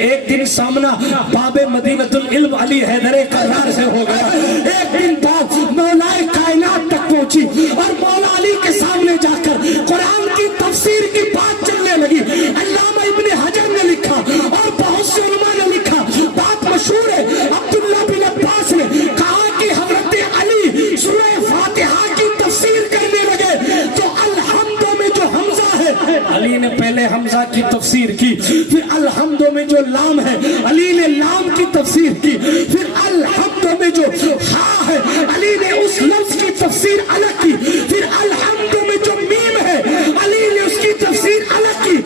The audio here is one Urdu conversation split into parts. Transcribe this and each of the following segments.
ایک دن سامنا باب مدینۃ العلم علی حیدر کرار سے ہو گیا. ایک دن بات مولا کائنات تک پہنچی اور مولا علی کے سامنے جا کر قرآن کی تفسیر کی بات چلنے لگی. علامہ ابن حجر نے لکھا اور بہت سے علماء نے لکھا, بات مشہور ہے. عبداللہ بن عباس نے کہا کہ حضرت علی سورہ فاتحہ کی تفسیر کرنے لگے تو الحمد میں جو حمزہ ہے, علی نے پہلے حمزہ کی تفسیر کی, پھر الحمد میں جو لام ہے علی نے لام کی تفسیر کی, پھر الحمد میں جو ہاں ہے علی نے اس لفظ کی تفسیر الگ کی, پھر الحمد میں جو میم ہے علی نے اس کی تفسیر الگ کی,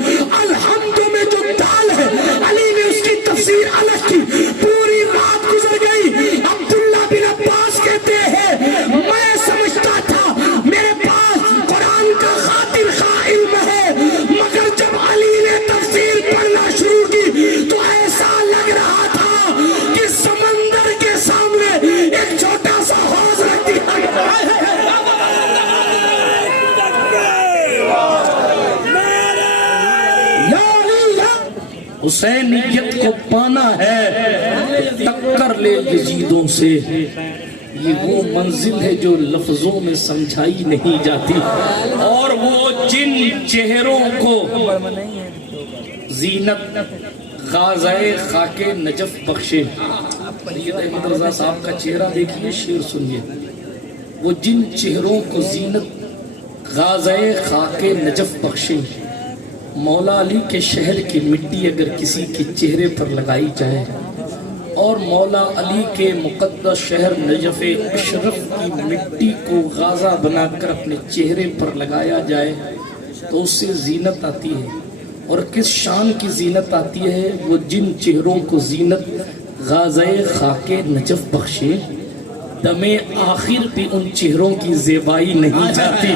الحمد میں جو دال ہے علی نے اس کی تفسیر الگ کی. پوری رات گزر گئی. عبداللہ بن عباس کہتے ہیں میں سمجھتا تھا میرے پاس قرآن کا خاطر خواہ علم ہے, مگر جب علی نے تفسیر پڑھنا شروع کی تو ایسا لگ رہا تھا کہ سمندر کے سامنے ایک چھوٹا سا حوض رکھ دیا گیا. حسینیت کو پانا ہے ٹکر لے یزیدوں سے, یہ وہ منزل ہے جو لفظوں میں سمجھائی نہیں جاتی, اور وہ جن چہروں کو زینت غازۂ خاک نجف بخشے. سید احمد رضا صاحب کا چہرہ دیکھیے, شعر سنیے. وہ جن چہروں کو زینت غازۂ خاک نجف بخشے, مولا علی کے شہر کی مٹی اگر کسی کے چہرے پر لگائی جائے اور مولا علی کے مقدس شہر نجف اشرف کی مٹی کو غازہ بنا کر اپنے چہرے پر لگایا جائے تو اس سے زینت آتی ہے. اور کس شان کی زینت آتی ہے؟ وہ جن چہروں کو زینت غازۂ خاک نجف بخشے, دم آخر بھی ان چہروں کی زیبائی نہیں جاتی,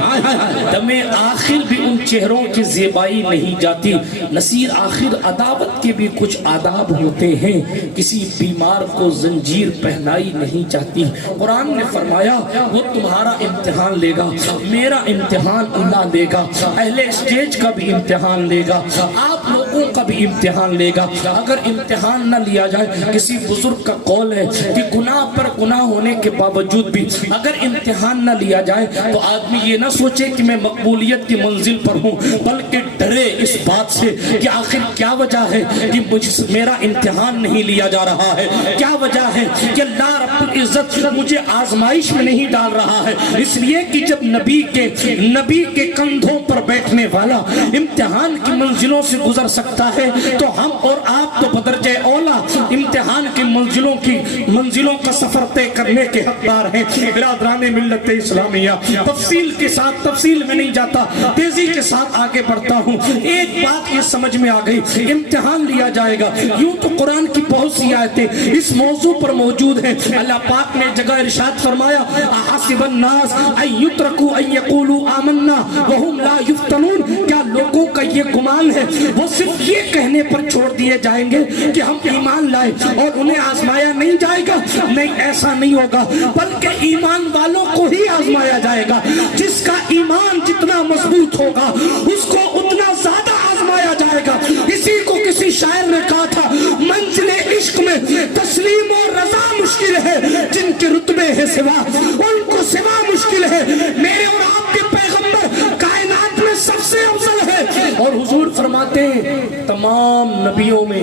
دم آخر بھی ان چہروں کی زیبائی نہیں جاتی. نصیر آخر عداوت کے بھی کچھ آداب ہوتے ہیں, کسی بیمار کو زنجیر پہنائی نہیں جاتی. قرآن نے فرمایا وہ تمہارا امتحان لے گا, میرا امتحان اللہ لے گا, اہل اسٹیج کا بھی امتحان لے گا, آپ لوگوں کا بھی امتحان لے گا. اگر امتحان نہ لیا جائے, کسی بزرگ کا قول ہے کہ گناہ پر گناہ ہونے کے باوجود بھی اگر امتحان نہ لیا جائے تو آدمی یہ نہ سوچے کہ میں مقبولیت کی منزل پر ہوں, بلکہ ڈرے اس بات سے کہ آخر کیا وجہ ہے کہ میرا امتحان نہیں لیا جا رہا ہے, کیا وجہ ہے کہ اللہ رب العزت مجھے آزمائش میں نہیں ڈال رہا ہے. اس لیے کہ جب نبی کے کندھوں پر بیٹھنے والا امتحان کی منزلوں سے گزر سکتا ہے تو ہم اور آپ تو بدرجہ اولا امتحان کی منزلوں کا سفر طے کرنے کے حقدار ہیں. برادران ملت اسلامیہ, تفصیل میں نہیں جاتا, تیزی کے ساتھ آگے بڑھتا ہوں. ایک بات یہ سمجھ میں آ گئی, امتحان لیا جائے گا. یوں تو قرآن کی بہت سی آیتیں اس موضوع پر موجود ہیں. اللہ پاک نے جگہ ارشاد فرمایا احسب الناس ان یترکوا ان یقولوا آمنا وهم لا یفتنون, کیا لوگوں کا یہ گمان ہے وہ صرف یہ کہنے پر چھوڑ دیے جائیں گے کہ ہم ایمان لائے اور انہیں آزمایا نہیں جائے گا؟ نہیں, ایسا نہیں ہوگا, بلکہ ایمان والوں کو ہی آزمایا جائے گا. جس کا ایمان جتنا مضبوط ہوگا اس کو اتنا زیادہ آزمایا جائے گا. اسی کو کسی شاعر نے کہا تھا منزل عشق میں تسلیم و رضا مشکل ہے, جن کے رتبے ہے سوا ان کو سوا مشکل ہے. میرے اور آپ کے پیغمبر کائنات میں سب سے افضل ہے, اور حضور فرماتے ہیں تمام نبیوں میں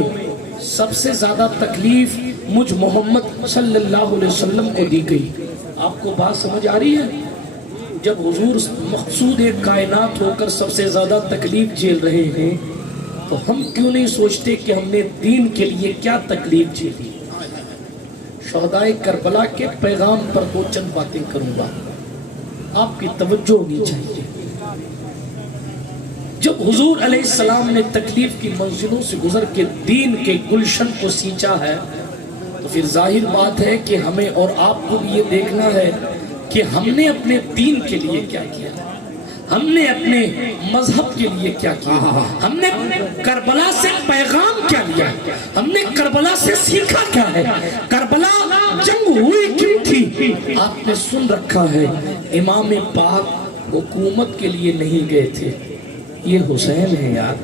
سب سے زیادہ تکلیف مجھ محمد صلی اللہ علیہ وسلم کو دی گئی. آپ کو بات سمجھ آ رہی ہے؟ جب حضور مقصود کائنات ہو کر سب سے زیادہ تکلیف جھیل رہے ہیں تو ہم کیوں نہیں سوچتے کہ ہم نے دین کے لیے کیا تکلیف جھیلی. شہدائے کربلا کے پیغام پر دو چند باتیں کروں گا, آپ کی توجہ ہونی چاہیے. جب حضور علیہ السلام نے تکلیف کی منزلوں سے گزر کے دین کے گلشن کو سینچا ہے تو پھر ظاہر بات ہے کہ ہمیں اور آپ کو بھی یہ دیکھنا ہے کہ ہم نے اپنے دین کے لیے کیا کیا, ہم نے اپنے مذہب کے لیے کیا کیا, ہم نے کربلا سے پیغام کیا لیا, ہم نے کربلا سے سیکھا کیا ہے. کربلا جنگ ہوئی کیوں تھی آپ نے سن رکھا ہے. امام پاک حکومت کے لیے نہیں گئے تھے, یہ حسین ہے یار.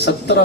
17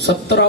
17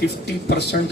50%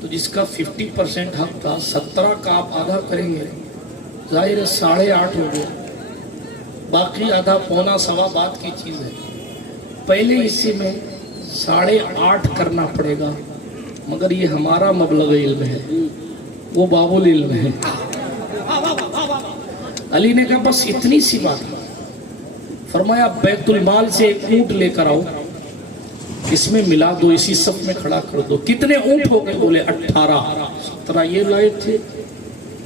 تو جس کا 50% حق تھا 17 کا آپ آدھا کریں گے، ظاہر ہے 8.5 ہو گیا، باقی آدھا پونا سوا بات کی چیز ہے۔ پہلے حصے میں 8.5 کرنا پڑے گا، مگر یہ ہمارا مبلغ علم ہے، وہ باب العلم ہے۔ علی نے کہا بس اتنی سی بات، فرمایا بیت المال سے ایک اونٹ لے کر آؤ، اس میں ملا دو، اسی صف میں کھڑا کر دو۔ کتنے اونٹ ہو گئے؟ بولے 18۔ 17 یہ لائے تھے،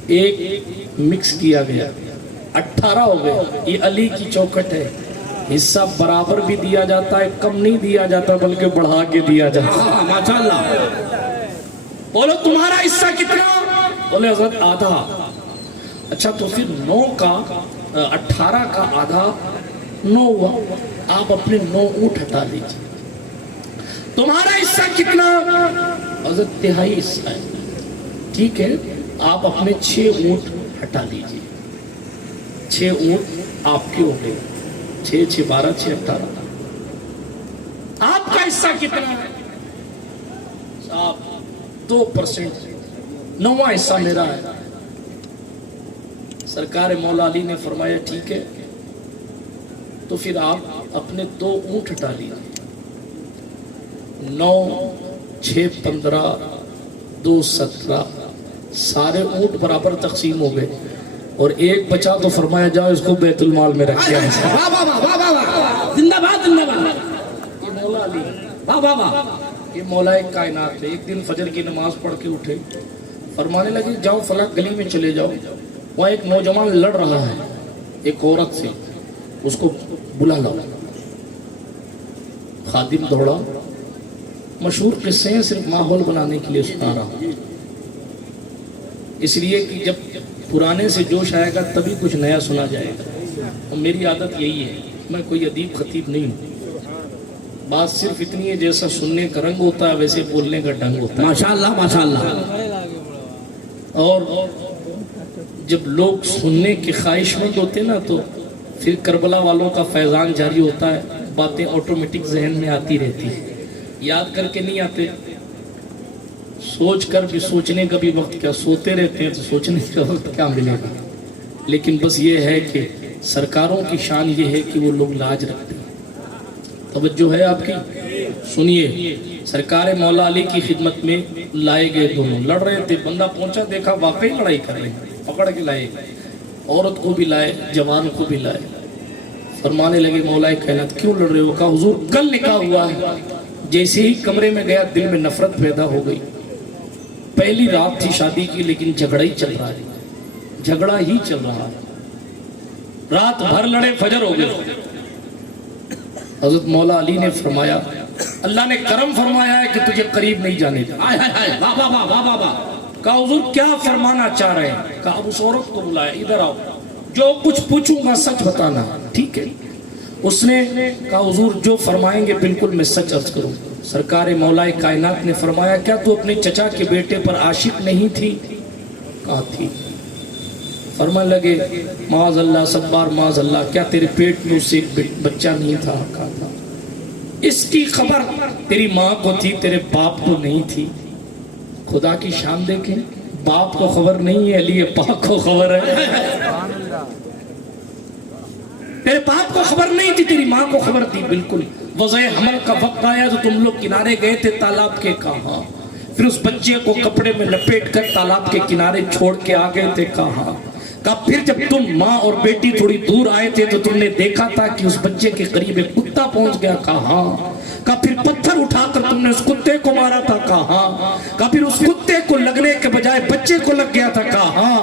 ایک مکس کیا گیا، 18 ہو گئے۔ یہ علی کی چوکھٹ ہے، حصہ برابر بھی دیا جاتا ہے، کم نہیں دیا جاتا بلکہ بڑھا کے دیا جاتا ہے۔ ماشاءاللہ۔ بولو تمہارا حصہ کتنا؟ بولے حضرت آدھا۔ اچھا تو پھر 9 کا 18 کا آدھا 9 ہوا، آپ اپنے 9 اونٹ ہٹا لیجیے۔ تمہارا حصہ کتنا؟ حضرت 3/4 حصہ ہے۔ ٹھیک ہے، آپ اپنے 6 اونٹ ہٹا لیجیے، 6 اونٹ آپ کے ہو گئے، 6 6 12 6 18۔ آپ کا حصہ کتنا ہے؟ صاحب 2%، 9واں حصہ میرا ہے۔ سرکار مولا علی نے فرمایا ٹھیک ہے، تو پھر آپ اپنے 2 اونٹ ہٹا لیجیے۔ 9 6 15 2 17، سارے اونٹ برابر تقسیم ہو گئے، اور ایک بچا تو فرمایا جاؤ اس کو بیت المال میں رکھیا ہے۔ زندہ باد زندہ باد۔ یہ مولا علی، یہ مولا کائنات ہے۔ ایک دن فجر کی نماز پڑھ کے اٹھے، فرمانے لگے جاؤ فلاں گلی میں چلے جاؤ، وہاں ایک نوجوان لڑ رہا ہے ایک عورت سے، اس کو بلا لاؤ۔ خادم دوڑا، مشہور قصے ہیں، صرف ماحول بنانے کے لیے سنا رہا ہوں، اس لیے کہ جب پرانے سے جوش آئے گا تبھی کچھ نیا سنا جائے گا۔ اور میری عادت یہی ہے، میں کوئی ادیب خطیب نہیں ہوں، بات صرف اتنی ہے جیسا سننے کا رنگ ہوتا ہے ویسے بولنے کا ڈھنگ ہوتا ہے۔ ماشاءاللہ ماشاءاللہ۔ اور جب لوگ سننے کے خواہش مند ہوتے نا تو پھر کربلا والوں کا فیضان جاری ہوتا ہے، باتیں آٹومیٹک ذہن میں آتی رہتی ہیں، یاد کر کے نہیں آتے، سوچ کر بھی سوچنے کا بھی وقت کیا، سوتے رہتے ہیں تو سوچنے کا وقت کیا ملے گا۔ لیکن بس یہ ہے کہ سرکاروں کی شان یہ ہے کہ وہ لوگ لاج رکھتے ہیں۔ توجہ ہے آپ کی؟ سنیے، سرکار مولا علی کی خدمت میں لائے گئے، دونوں لڑ رہے تھے، بندہ پہنچا دیکھا واقعی لڑائی کر رہے ہیں، پکڑ کے لائے، عورت کو بھی لائے جوان کو بھی لائے۔ فرمانے لگے مولا کائنات کیوں لڑ رہے ہو؟ کہا حضور کل نکاح ہوا ہے۔ جیسے ہی کمرے میں گیا دل میں نفرت پیدا ہو گئی، پہلی رات تھی شادی کی لیکن جھگڑا ہی چل رہا ہے، جھگڑا ہی چل رہا ہے، رات بھر لڑے، فجر ہو گئے۔ حضرت مولا علی نے فرمایا اللہ نے کرم فرمایا ہے کہ تجھے قریب نہیں جانے دیا۔ کہا حضور کیا فرمانا چاہ رہے ہیں؟ کہا اب اس عورت کو بلایا، ادھر آؤ، جو کچھ پوچھوں گا سچ بتانا۔ ٹھیک ہے، اس نے کہا حضور جو فرمائیں گے بالکل میں سچ عرض کروں۔ سرکار مولا کائنات نے فرمایا کیا تو اپنے چچا کے بیٹے پر عاشق نہیں تھی؟ کہا تھی۔ فرمان لگے معاذ اللہ، سب بار معاذ اللہ، کیا تیرے پیٹ میں اس سے ایک بچہ نہیں تھا؟ کہا تھا۔ اس کی خبر تیری ماں کو تھی، تیرے باپ کو نہیں تھی۔ خدا کی شان دیکھیں، باپ کو خبر نہیں ہے، علی پاک کو خبر ہے۔ تیرے باپ کو خبر نہیں تھی، تیری ماں کو خبر تھی، بالکل۔ وضع حمل کا وقت آیا تو تم لوگ کنارے گئے تھے تالاب کے، کہاں؟ پھر اس بچے کو کپڑے میں لپیٹ کر تالاب کے کنارے چھوڑ کے آ گئے تھے، کہاں؟ کہا پھر جب تم ماں اور بیٹی تھوڑی دور آئے تھے تو تم نے دیکھا تھا کہ اس بچے کے قریب ایک کتا پہنچ گیا، کہاں؟ کہا پھر پتھر اٹھا کر تم نے اس کتے کو مارا تھا، کہاں؟ کہا پھر اس کتے کو لگنے کے بجائے بچے کو لگ گیا تھا، کہاں؟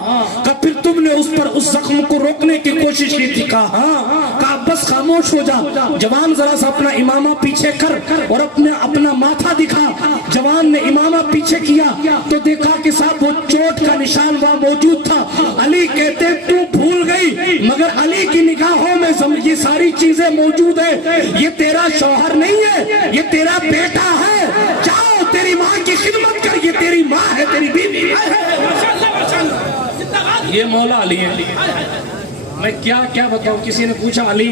کہا پھر تم نے اس پر اس زخم کو روکنے کی کوشش کی تھی، کہاں؟ کہا بس خاموش ہو جا جوان، ذرا سا اپنا امامہ پیچھے کر اور اپنا ماتھا دکھا۔ جوان نے امامہ پیچھے کیا تو دیکھا کہ صاحب وہ چوٹ کا نشان وہاں موجود تھا۔ علی کہتے تو بھول گئی، مگر علی کی نگاہوں میں یہ ساری چیزیں موجود ہیں۔ یہ تیرا شوہر نہیں ہے، یہ تیرا بیٹا ہے، جاؤ تیری ماں کی خدمت کر، یہ تیری ماں ہے، تیری بیوی ہے۔ یہ مولا علی ہے، میں کیا کیا بتاؤں. کسی نے پوچھا علی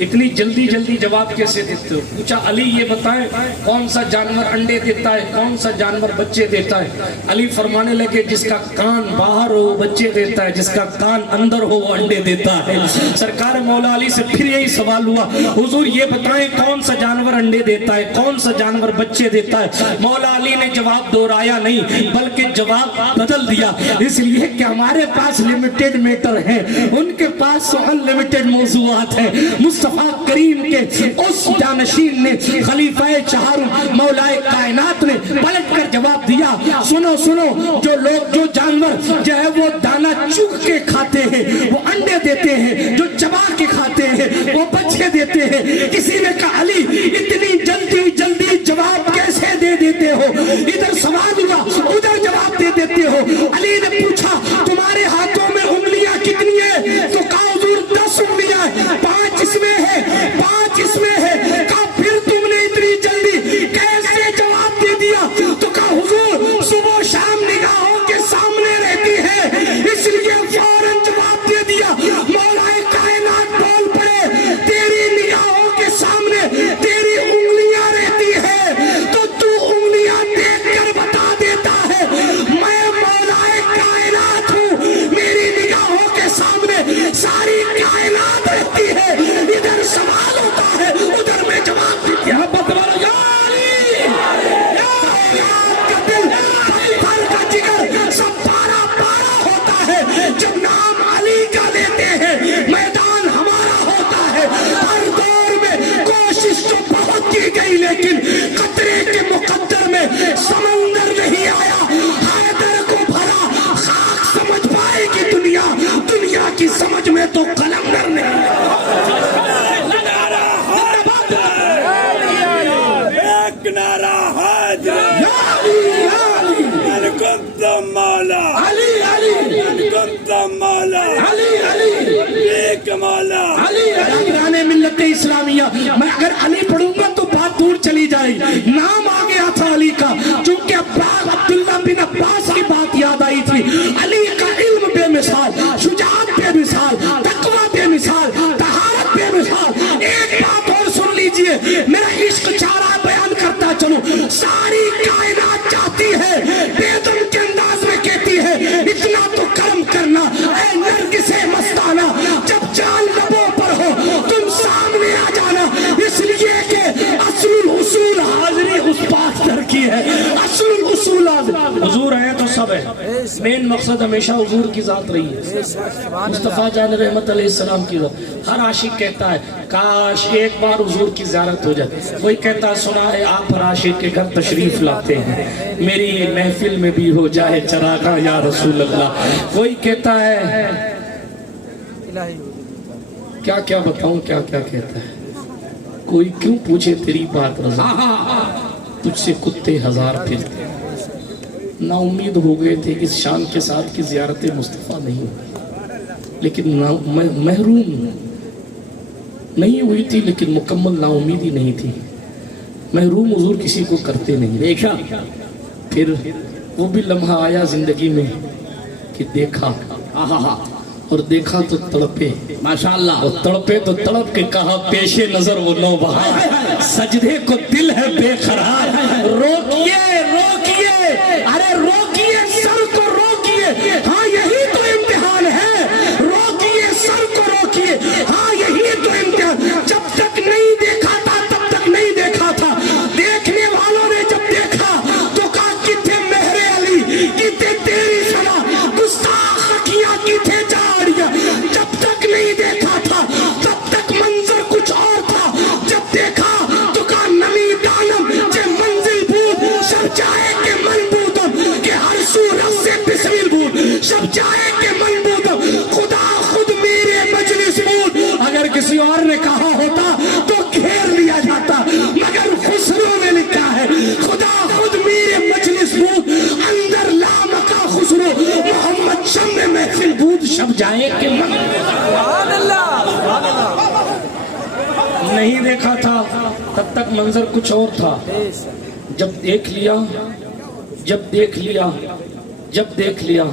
اتنی جلدی جلدی جواب کیسے دیتے ہو؟ پوچھا علی یہ بتائیں کون سا جانور انڈے دیتا ہے, کون سا جانور بچے دیتا ہے؟ علی فرمانے لگے جس کا کان باہر ہو وہ بچے دیتا ہے, جس کا کان اندر ہو وہ انڈے دیتا ہے. سرکار مولا علی سے پھر یہی سوال ہوا, حضور یہ بتائیں کون سا جانور انڈے دیتا ہے, کون سا جانور بچے دیتا ہے؟ مولا علی نے جواب دہرایا نہیں بلکہ جواب بدل دیا, اس لیے کہ ہمارے پاس لمیٹڈ میٹر ہے, ان کے پاس تو انلمیٹڈ موضوعات ہیں. مصطفیٰ کریم کے اس جانشین نے خلیفہ چہارم مولا کائنات نے پلٹ کر جواب دیا, سنو سنو, جو لوگ جو جانور جو ہے وہ دانا چوک کے کھاتے ہیں وہ انڈے دیتے ہیں, جو چبا کے کھاتے ہیں وہ بچے دیتے ہیں. کسی نے کہا علی اتنی جلدی جلدی جواب کیسے دے دیتے ہو؟ ادھر سوال ہوا ادھر جواب دے دیتے ہو. علی نے پوچھا تمہارے ہاتھوں میں انگلیاں کتنی ہیں؟ تو کہا حضور 10 انگلیاں ہیں, 5 اس میں ہے, 5 اس میں ہے. کہا پھر تم نے اتنی جلدی کیسے جواب دے دیا؟ تو کہا حضور صبح و شام نگاہوں کے سامنے رہتی ہے اس لیے فوراً جواب دے دیا. مولا کائنات بول پڑے تیری نگاہوں کے سامنے تیری انگلیاں رہتی ہے تو تو انگلیاں دیکھ کر بتا دیتا ہے میں مولا کائنات ہوں, میری نگاہوں کے سامنے ساری کائنات رہتی ہے. ادھر سوال ہوتا ہے ادھر میں جواب بھی کیا. سب پارا پارا ہوتا ہے جب نام علی کا لیتے ہیں, میدان ہمارا ہوتا ہے. ہر دور میں کوشش تو بہت کی گئی لیکن قطرے کے مقدر میں سمندر نہیں آیا. حیدر کو بھرا خاک سمجھ پائے گی دنیا, دنیا کی سمجھ میں تو قلندر نہیں. ایک نعرہ حیدر مولا علی علی مولا علی علی ایک مولا علی علی ملت اسلامیہ. میں اگر علی پڑھوں گا تو بات دور چلی جائے. نام آ گیا تھا علی کا چونکہ عباس عبداللہ بن عباس کی بات یاد آئی تھی. علی کا علم بے مثال, شجاعت بے مثال, تقوی بے مثال, طہارت بے مثال. ایک بات اور سن لیجئے, میرا عشق چارہ بیان کرتا چلو. ساری کائنات چاہتی ہے بیدم کے انداز میں کہتی ہے اتنا تو کرم کرنا اے نرگس مستانہ, جب جان لبوں پر ہو تم سامنے آ جانا. اس لیے کہ اصل الاصول حاضری اس پاس در کی ہے. اصل الاصول حضور ہے تو سب ہے, مین مقصد ہمیشہ حضور کی ذات رہی ہے, مصطفیٰ جان رحمت علیہ السلام کی ذات. ہر عاشق کہتا ہے کاش ایک بار حضور کی زیارت ہو جائے. کوئی کہتا ہے سنا ہے آپ ہر عاشق کے گھر تشریف لاتے ہیں, میری محفل میں بھی ہو جائے چراغاں یا رسول اللہ. کوئی کہتا ہے کیا کیا بتاؤں کیا کیا کہتا ہے. کوئی کیوں پوچھے تیری بات رضا, تجھ سے کتے ہزار پھرتے. نا امید ہو گئے تھے اس شان کے ساتھ کہ زیارت مصطفیٰ نہیں ہوئی, لیکن محروم نہیں ہوئی تھی لیکن مکمل نا امیدی نہیں تھی. محروم حضور کسی کو کرتے نہیں. دیکھا پھر وہ بھی لمحہ آیا زندگی میں کہ دیکھا اور دیکھا تو تڑپے, ماشاءاللہ, اور تڑپے تو تڑپ کے کہا پیش نظر وہ نو بہار, سجدے کو دل ہے بے قرار. روکیے روکیے, ارے روکیے سر کو روکیے, ہاں یہی تو امتحان ہے. روکیے سر کو روکیے, ہاں یہی تو امتحان. جب تک نہیں دیکھا تھا تب تک نہیں دیکھا تھا. دیکھنے والوں نے جب دیکھا تو کہا کتنے مہر علی, کتنے تیری سنا, گستاخ کیا کتنے جاڑیاں. جب تک نہیں دیکھا تھا تب تک منظر کچھ اور تھا. جب دیکھا تو کہا نمی دانم جے منزل بود, سب جائے کے من بودم کہ ہر سو رس سے بسمیل بود. سب جائے کے من بودم خدا خود میرے مجلس بود. اگر کسی اور نے کہا ہوتا تو گھیر لیا جاتا, مگر خسرو نے لکھا ہے خدا خود میرے مجلس بود. اندر لامکا خسرو محمد شم محفل بود. شب جائے کہ من نہیں دیکھا تھا تب تک منظر کچھ اور تھا. جب دیکھ لیا جب دیکھ لیا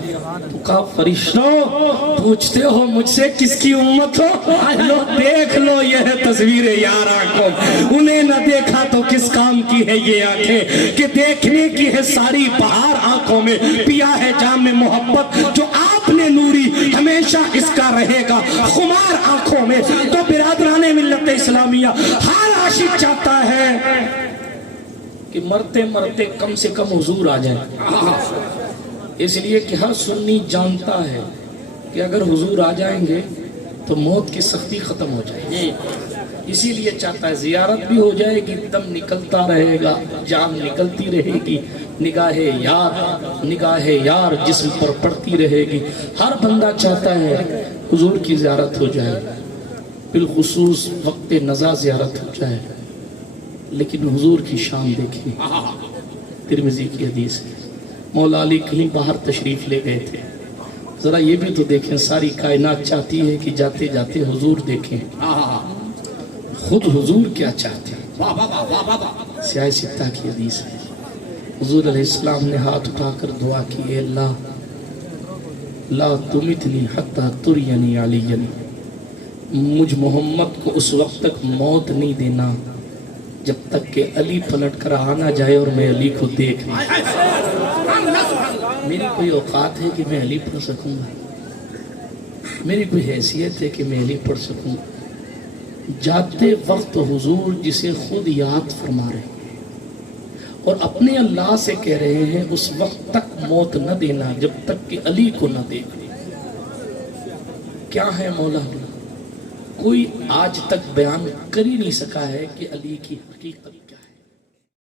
تو کہا فرشتوں پوچھتے ہو مجھ سے کس کی امت ہو؟ لو دیکھ لو یہ ہے تصویر یار آنکھوں، انہیں نہ دیکھا تو کس کام کی ہے یہ آنکھیں کہ دیکھنے کی ہے ساری بہار آنکھوں میں، پیا ہے جام محبت جو آپ نے نوری ہمیشہ اس کا رہے گا خمار آنکھوں میں۔ تو برادران ملت اسلامیہ ہر عاشق چاہتا ہے کہ مرتے مرتے کم سے کم حضور آ جائے، اس لیے کہ ہر سنی جانتا ہے کہ اگر حضور آ جائیں گے تو موت کی سختی ختم ہو جائے گی، اسی لیے چاہتا ہے زیارت بھی ہو جائے گی، دم نکلتا رہے گا، جان نکلتی رہے گی، نگاہ یار جسم پر پڑتی رہے گی۔ ہر بندہ چاہتا ہے حضور کی زیارت ہو جائے، بالخصوص وقت نزا زیارت ہو جائے، لیکن حضور کی شان دیکھیں۔ ترمذی کی حدیث ہے، مولا علی کہیں باہر تشریف لے گئے تھے، ذرا یہ بھی تو دیکھیں، ساری کائنات چاہتی ہے کہ جاتے جاتے حضور دیکھیں، خود حضور کیا چاہتے ہیں؟ سیاہ ستہ کی حدیث ہے، حضور علیہ السلام نے ہاتھ اٹھا کر دعا کی، اے اللہ لا تمتنی حتی ترینی علین، مجھ محمد کو اس وقت تک موت نہیں دینا جب تک کہ علی پلٹ کر آنا جائے اور میں علی کو دیکھ لوں۔ میری کوئی اوقات ہے کہ میں علی پڑھ سکوں گا؟ میری کوئی حیثیت ہے کہ میں علی پڑھ سکوں گا؟ جاتے وقت حضور جسے خود یاد فرما رہے ہیں اور اپنے اللہ سے کہہ رہے ہیں اس وقت تک موت نہ دینا جب تک کہ علی کو نہ دیکھ لیں۔ کیا ہے مولا علی؟ کوئی آج تک بیان کر ہی نہیں سکا ہے کہ علی کی حقیقت